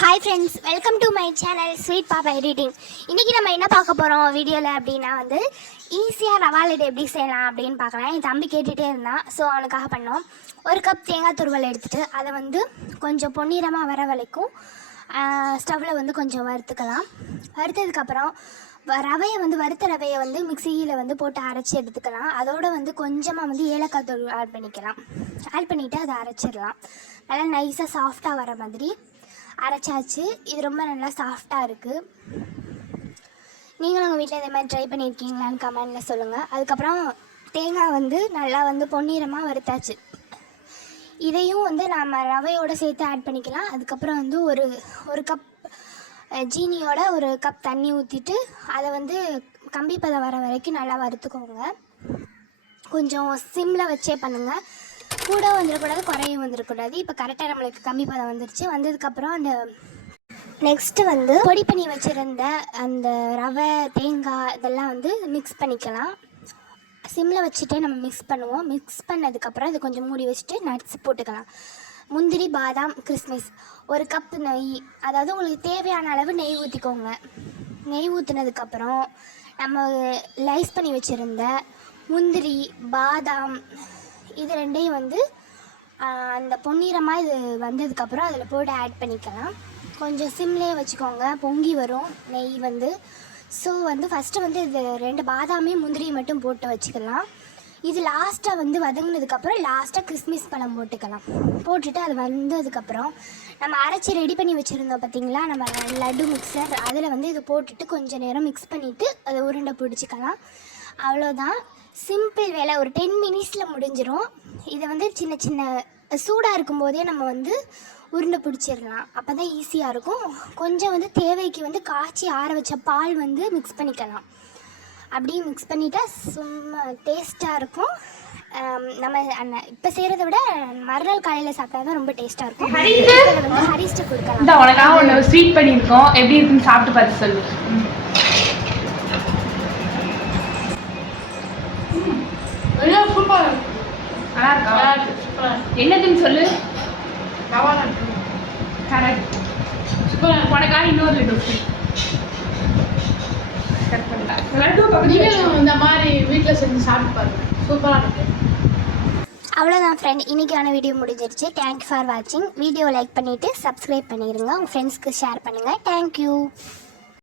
Hi friends, welcome to my channel sweet பாப்பா editing. இன்றைக்கி நம்ம என்ன பார்க்க போகிறோம் வீடியோவில் அப்படின்னா ஈஸியாக ரவா லட்டு எப்படி செய்யலாம் அப்படின்னு பார்க்கலாம். என் தம்பி கேட்டுகிட்டே இருந்தான், ஸோ அவனுக்காக பண்ணோம். ஒரு கப் தேங்காய் துருவல் எடுத்துகிட்டு அதை கொஞ்சம் பொன்னிறமாக வர வரைக்கும் ஸ்டவ்வில் கொஞ்சம் வறுத்துக்கலாம். வறுத்ததுக்கப்புறம் ரவையை வறுத்த ரவையை மிக்சியில் போட்டு அரைச்சி எடுத்துக்கலாம். அதோடு கொஞ்சமாக ஏலக்காய் தூள் ஆட் பண்ணிக்கலாம். ஆட் பண்ணிவிட்டு அதை அரைச்சிடலாம். நல்லா நைஸாக சாஃப்டாக வர மாதிரி அரைச்சாச்சு. இது ரொம்ப நல்லா சாஃப்டாக இருக்குது. நீங்களும் உங்கள் வீட்டில் இதே மாதிரி ட்ரை பண்ணியிருக்கீங்களான்னு கமெண்டில் சொல்லுங்கள். அதுக்கப்புறம் தேங்காய் நல்லா பொன்னிறமாக வறுத்தாச்சு. இதையும் நம்ம ரவையோடு சேர்த்து ஆட் பண்ணிக்கலாம். அதுக்கப்புறம் ஒரு கப் ஜீனியோட ஒரு கப் தண்ணி ஊற்றிட்டு அதை கம்பி பதம் வர வரைக்கும் நல்லா வறுத்துக்கோங்க. கொஞ்சம் சிம்மில் வச்சே பண்ணுங்கள். கூட வந்துடக்கூடாது, குறையும் வந்துடக்கூடாது. இப்போ கரெக்டாக நம்மளுக்கு கம்மி பதம் வந்துருச்சு. வந்ததுக்கப்புறம் அந்த நெக்ஸ்ட்டு பொடி பண்ணி வச்சுருந்த அந்த ரவை தேங்காய் இதெல்லாம் மிக்ஸ் பண்ணிக்கலாம். சிம்மில் வச்சுட்டே நம்ம மிக்ஸ் பண்ணுவோம். மிக்ஸ் பண்ணதுக்கப்புறம் இது கொஞ்சம் மூடி வச்சுட்டு நட்ஸ் போட்டுக்கலாம். முந்திரி, பாதாம், கிஸ்மிஸ், ஒரு கப் நெய், அதாவது உங்களுக்கு தேவையான அளவு நெய் ஊற்றிக்கோங்க. நெய் ஊற்றினதுக்கப்புறம் நம்ம லைஸ் பண்ணி வச்சுருந்த முந்திரி, பாதாம் இது ரெண்டையும் அந்த பொன்னிறமாக இது வந்ததுக்கப்புறம் அதில் போட்டு ஆட் பண்ணிக்கலாம். கொஞ்சம் சிம்லேயே வச்சுக்கோங்க, பொங்கி வரும் நெய் ஸோ ஃபஸ்ட்டு இது 2 பாதாமே முந்திரியை மட்டும் போட்டு வச்சுக்கலாம். இது லாஸ்ட்டாக வதங்கினதுக்கப்புறம் லாஸ்ட்டாக கிஸ்மிஸ் பழம் போட்டுக்கலாம். போட்டுட்டு அது வந்ததுக்கப்புறம் நம்ம அரைச்சி ரெடி பண்ணி வச்சுருந்தோம் பார்த்திங்களா, நம்ம லட்டு மிக்சர், அதில் இது போட்டுட்டு கொஞ்சம் நேரம் மிக்ஸ் பண்ணிவிட்டு அதை உருண்டை பிடிச்சிக்கலாம். அவ்வளோதான், சிம்பிள் வேலை. ஒரு 10 மினிட்ஸில் முடிஞ்சிடும். இதை சின்ன சின்ன சூடாக இருக்கும்போதே நம்ம உருண்டை பிடிச்சிடலாம். அப்போ தான் ஈஸியாக இருக்கும். கொஞ்சம் தேவைக்கு காய்ச்சி ஆற வச்ச பால் மிக்ஸ் பண்ணிக்கலாம். அப்படியே மிக்ஸ் பண்ணிட்டா சும்மா டேஸ்ட்டாக இருக்கும். நம்ம இப்போ செய்கிறத விட மறுநாள் காலையில் சாப்பிட்டா தான் ரொம்ப டேஸ்ட்டாக இருக்கும். ஹரிஸ்ட்டு கொடுக்கலாம். உனக்காக ஒன்று ஸ்வீட் பண்ணியிருக்கோம், எப்படி இருக்குன்னு சாப்பிட்டு பார்த்து சொல்லு. என்னதுன்னு சொல்லு. உனக்காக இன்னொரு இந்த மாதிரி வீட்டில் செஞ்சு சாப்பிட்டு பாருங்க, சூப்பராக இருக்கு. அவ்வளோதான் ஃப்ரெண்ட், இன்றைக்கான வீடியோ முடிஞ்சிருச்சு. தேங்க்யூ ஃபார் வாட்சிங். வீடியோ லைக் பண்ணிவிட்டு சப்ஸ்கிரைப் பண்ணிடுங்க. உங்கள் ஃப்ரெண்ட்ஸ்க்கு ஷேர் பண்ணுங்கள். தேங்க்யூ.